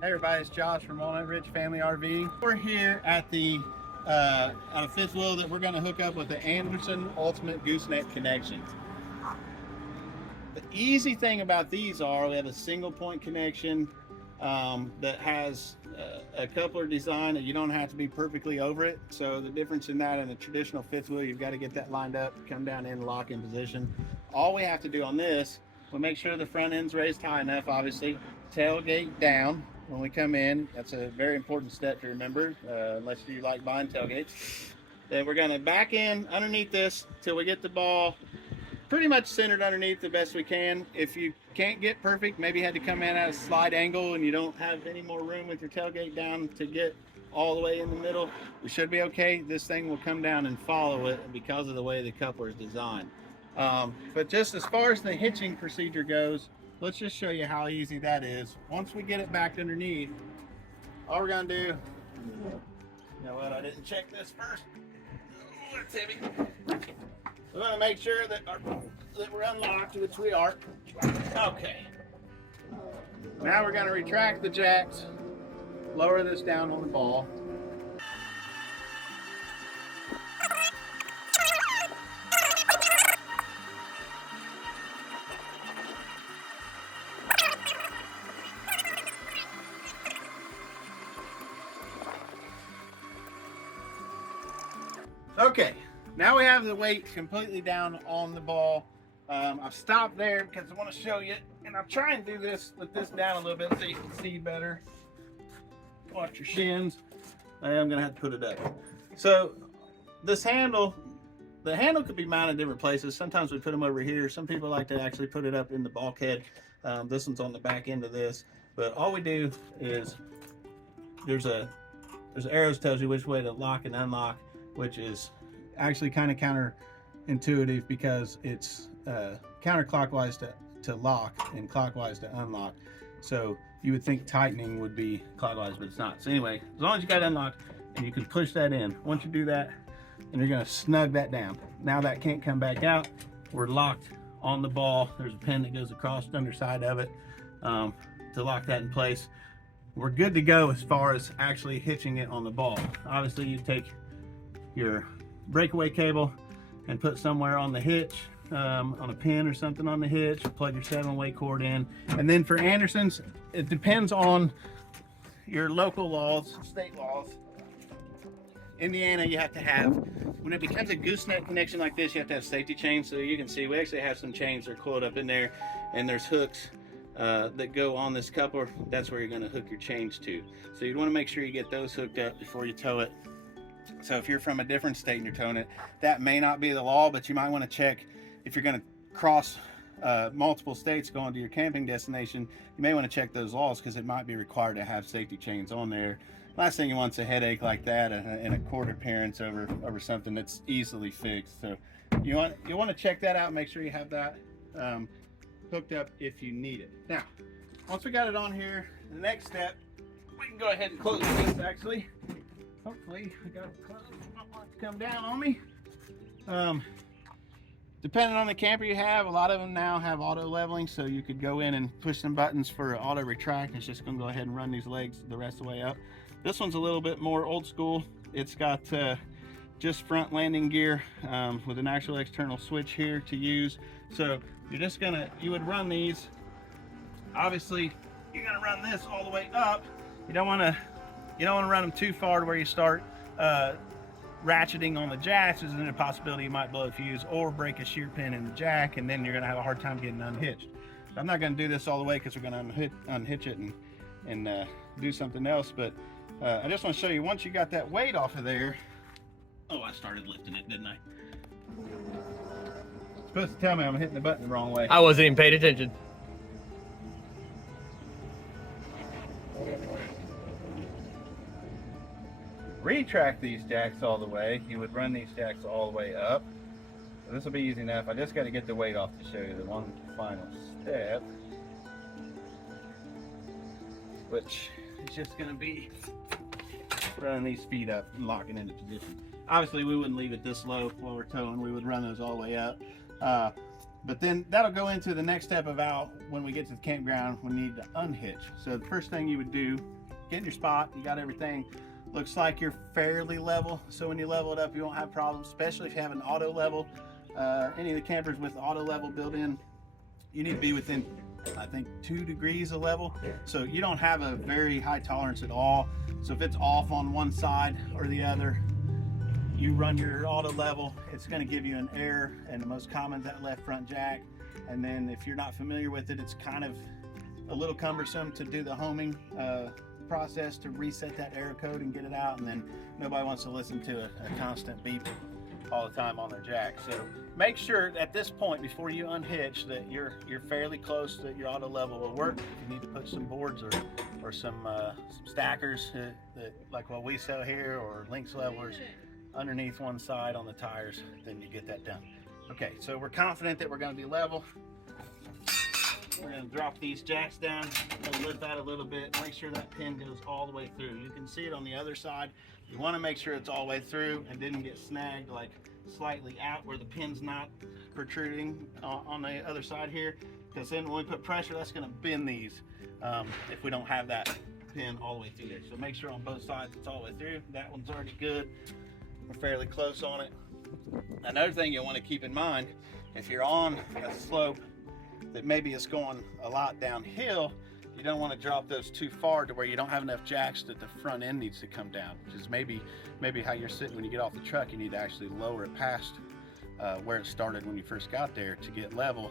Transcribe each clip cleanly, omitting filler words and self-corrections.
Hey everybody, it's Josh from Walnut Ridge Family RV. We're here at the on a fifth wheel that we're going to hook up with the Anderson Ultimate Gooseneck connection. The easy thing about these are we have a single point connection that has a coupler design that you don't have to be perfectly over it. So the difference in that and a traditional fifth wheel, you've got to get that lined up, come down in, lock in position. All we have to do on this, we'll make sure the front end's raised high enough, obviously. Tailgate down when we come in. That's a very important step to remember, unless you like buying tailgates. Then we're going to back in underneath this till we get the ball pretty much centered underneath the best we can. If you can't get perfect, maybe you had to come in at a slide angle and you don't have any more room with your tailgate down to get all the way in the middle, we should be okay. This thing will come down and follow it because of the way the coupler is designed. But just as far as the hitching procedure goes, let's just show you how easy that is. Once we get it back underneath, all we're gonna do, you know what, I didn't check this first. Oh, it's heavy. We want to make sure that we're unlocked, which we are. Okay. Now we're going to retract the jacks, lower this down on the ball. Okay. Now we have the weight completely down on the ball. I've stopped there because I want to show you, and I'll try and do this with this down a little bit so you can see better. Watch your shins. I'm gonna have to put it up. So this handle, the handle could be mounted different places. Sometimes we put them over here. Some people like to actually put it up in the bulkhead. This one's on the back end of this, but all we do is there's arrows tells you which way to lock and unlock, which is actually kind of counterintuitive because it's counterclockwise to lock and clockwise to unlock. So you would think tightening would be clockwise, but it's not. So anyway, as long as you got it unlocked and you can push that in, once you do that, and you're gonna snug that down. Now that can't come back out. We're locked on the ball. There's a pin that goes across the underside of it to lock that in place. We're good to go as far as actually hitching it on the ball. Obviously you take your breakaway cable and put somewhere on the hitch, on a pin or something on the hitch, plug your 7-way cord in. And then for Andersons, it depends on your local laws, state laws. Indiana, you have to have, when it becomes a gooseneck connection like this, you have to have safety chains. So you can see we actually have some chains that are coiled up in there, and there's hooks that go on this coupler. That's where you're going to hook your chains to. So you'd want to make sure you get those hooked up before you tow it. So if you're from a different state and you're towing it, that may not be the law, but you might want to check if you're going to cross multiple states going to your camping destination. You may want to check those laws because it might be required to have safety chains on there. Last thing you want is a headache like that and a cord appearance over something that's easily fixed. So you want to check that out. Make sure you have that hooked up if you need it. Now, once we got it on here, the next step, we can go ahead and close this actually. Hopefully I got it closed. I don't want it to come down on me. Depending on the camper you have, a lot of them now have auto leveling, so you could go in and push some buttons for auto retract. It's just going to go ahead and run these legs the rest of the way up. This one's a little bit more old school. It's got just front landing gear with an actual external switch here to use. So you're just you would run these. Obviously, you're gonna run this all the way up. You don't want to run them too far to where you start ratcheting on the jacks. There's a possibility you might blow a fuse or break a shear pin in the jack, and then you're going to have a hard time getting unhitched. I'm not going to do this all the way because we're going to unhitch it and do something else, but I just want to show you, once you got that weight off of there. Oh, I started lifting it, didn't I? You're supposed to tell me I'm hitting the button the wrong way. I wasn't even paying attention. Retract these jacks all the way. You would run these jacks all the way up. So this will be easy enough. I just got to get the weight off to show you the one final step, which is just going to be running these feet up and locking into position. Obviously we wouldn't leave it this low while we're towing. We would run those all the way up. But then that'll go into the next step about when we get to the campground, we need to unhitch. So the first thing you would do, get in your spot, you got everything. Looks like you're fairly level. So when you level it up, you won't have problems, especially if you have an auto level. Any of the campers with auto level built in, you need to be within, I think, 2 degrees of level. So you don't have a very high tolerance at all. So if it's off on one side or the other, you run your auto level, it's going to give you an error, and the most common is that left front jack. And then if you're not familiar with it, it's kind of a little cumbersome to do the homing process to reset that error code and get it out, and then nobody wants to listen to a constant beep all the time on their jack. So make sure at this point before you unhitch that you're fairly close, that your auto level will work. You need to put some boards or some stackers that like what we sell here, or links levelers underneath one side on the tires, then you get that done. Okay, so we're confident that we're going to be level. We're going to drop these jacks down and lift that a little bit. Make sure that pin goes all the way through. You can see it on the other side. You want to make sure it's all the way through and didn't get snagged like slightly out where the pin's not protruding on the other side here, because then when we put pressure, that's going to bend these if we don't have that pin all the way through there. So make sure on both sides it's all the way through. That one's already good. We're fairly close on it. Another thing you'll want to keep in mind, if you're on a slope that maybe is going a lot downhill, you don't want to drop those too far to where you don't have enough jacks that the front end needs to come down, which is maybe how you're sitting when you get off the truck. You need to actually lower it past where it started when you first got there to get level.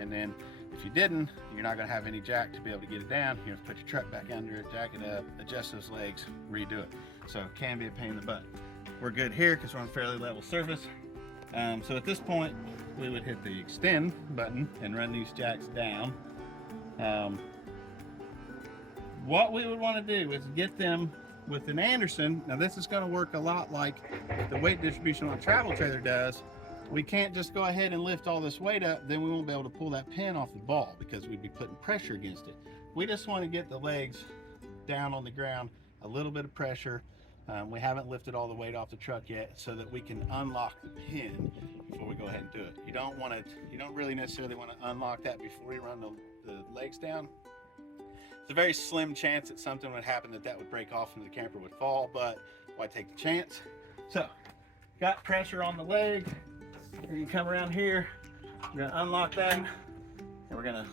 And then if you didn't, you're not going to have any jack to be able to get it down. You have to put your truck back under it, jack it up, adjust those legs, redo it. So it can be a pain in the butt. We're good here because we're on fairly level surface. So at this point, we would hit the extend button and run these jacks down. What we would want to do is get them with an Anderson. Now this is going to work a lot like the weight distribution on a travel trailer does. We can't just go ahead and lift all this weight up, then we won't be able to pull that pin off the ball because we'd be putting pressure against it. We just want to get the legs down on the ground, a little bit of pressure. We haven't lifted all the weight off the truck yet, so that we can unlock the pin before we go ahead and do it. You don't really necessarily want to unlock that before you run the legs down. It's a very slim chance that something would happen that would break off and the camper would fall, but why take the chance? So, got pressure on the leg. We're gonna come around here, we're gonna unlock that, and we're gonna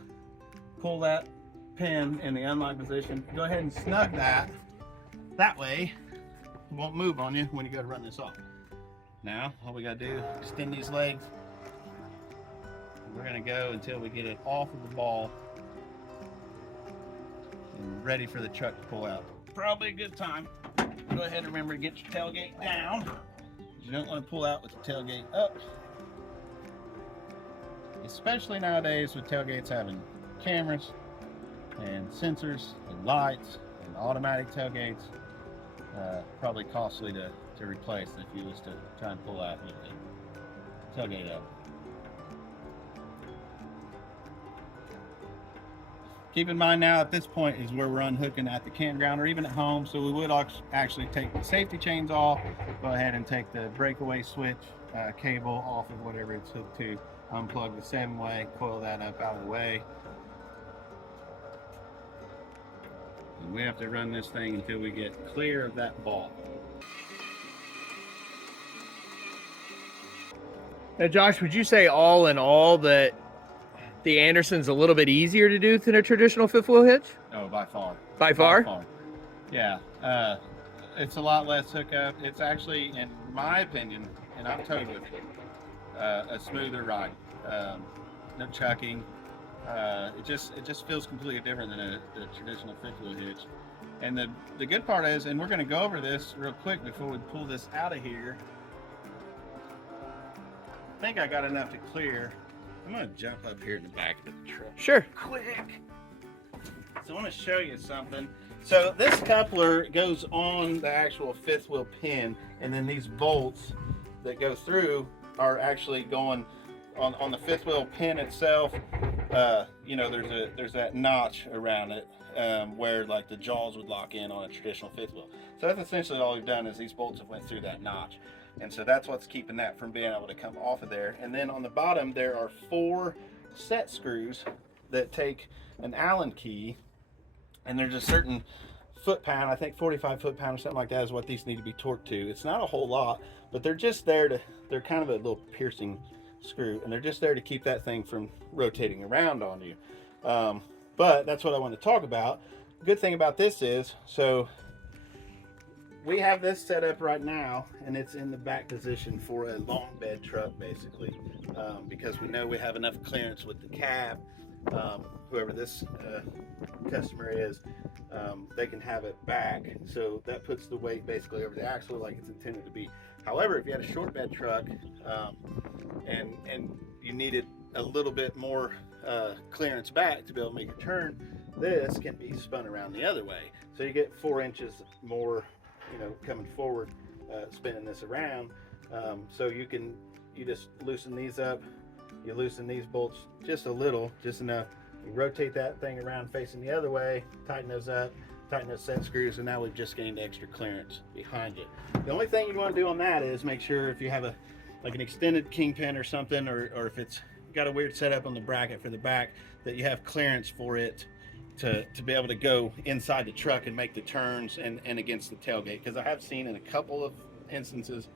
pull that pin in the unlock position. Go ahead and snug that. That way, it won't move on you when you go to run this off. Now, all we gotta do is extend these legs. We're gonna go until we get it off of the ball and ready for the truck to pull out. Probably a good time. Go ahead and remember to get your tailgate down. You don't want to pull out with the tailgate up. Especially nowadays with tailgates having cameras and sensors and lights and automatic tailgates. Probably costly to replace if you was to try and pull out with the tailgate up. Keep in mind now at this point is where we're unhooking at the campground or even at home, so we would actually take the safety chains off, go ahead and take the breakaway switch cable off of whatever it's hooked to, unplug the 7-way, coil that up out of the way. And we have to run this thing until we get clear of that ball. Now Josh, would you say all in all that the Anderson's a little bit easier to do than a traditional fifth wheel hitch? Oh, by far. By far? By far. Yeah. It's a lot less hookup. It's actually, in my opinion, and I'm towed with it, a smoother ride. No chucking. It just feels completely different than a traditional fifth wheel hitch. And the good part is, and we're going to go over this real quick before we pull this out of here. I think I got enough to clear. I'm going to jump up here in the back of the truck. Sure. Quick. So I want to show you something. So this coupler goes on the actual fifth wheel pin, and then these bolts that go through are actually going on the fifth wheel pin itself. you know, there's that notch around it where like the jaws would lock in on a traditional fifth wheel. So that's essentially all we've done is these bolts have went through that notch. And so that's what's keeping that from being able to come off of there. And then on the bottom, there are 4 set screws that take an Allen key, and there's a certain foot-pound, I think 45 foot-pound or something like that is what these need to be torqued to. It's not a whole lot, but they're just there to, they're kind of a little piercing screw, and they're just there to keep that thing from rotating around on you. But that's what I want to talk about. The good thing about this is, so we have this set up right now, and it's in the back position for a long bed truck, basically, because we know we have enough clearance with the cab. Whoever this customer is, they can have it back, so that puts the weight basically over the axle like it's intended to be. However, if you had a short bed truck and you needed a little bit more clearance back to be able to make a turn, this can be spun around the other way, so you get 4 inches more, you know, coming forward, spinning this around. So you just loosen these up, you loosen these bolts just a little, just enough, you rotate that thing around facing the other way, tighten those up, tighten those set screws, and now we've just gained extra clearance behind it. The only thing you want to do on that is make sure if you have a like an extended kingpin or something, or if it's got a weird setup on the bracket for the back, that you have clearance for it to be able to go inside the truck and make the turns and against the tailgate, because I have seen in a couple of instances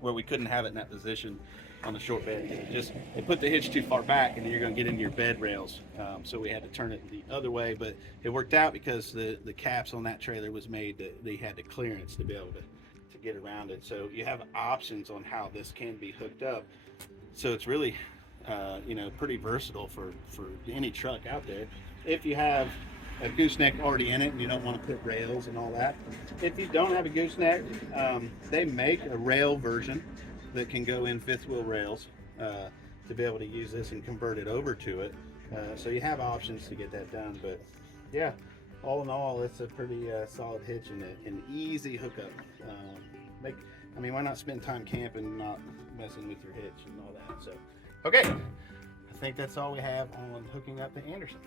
where we couldn't have it in that position on the short bed. It put the hitch too far back, and then you're going to get into your bed rails. So we had to turn it the other way, but it worked out because the caps on that trailer was made that they had the clearance to be able to get around it. So you have options on how this can be hooked up. So it's really you know, pretty versatile for any truck out there. If you have a gooseneck already in it and you don't want to put rails and all that. If you don't have a gooseneck, they make a rail version that can go in fifth wheel rails to be able to use this and convert it over to it. So you have options to get that done. But yeah, all in all, it's a pretty solid hitch and an easy hookup. I mean, why not spend time camping and not messing with your hitch and all that? So, okay, I think that's all we have on hooking up the Anderson.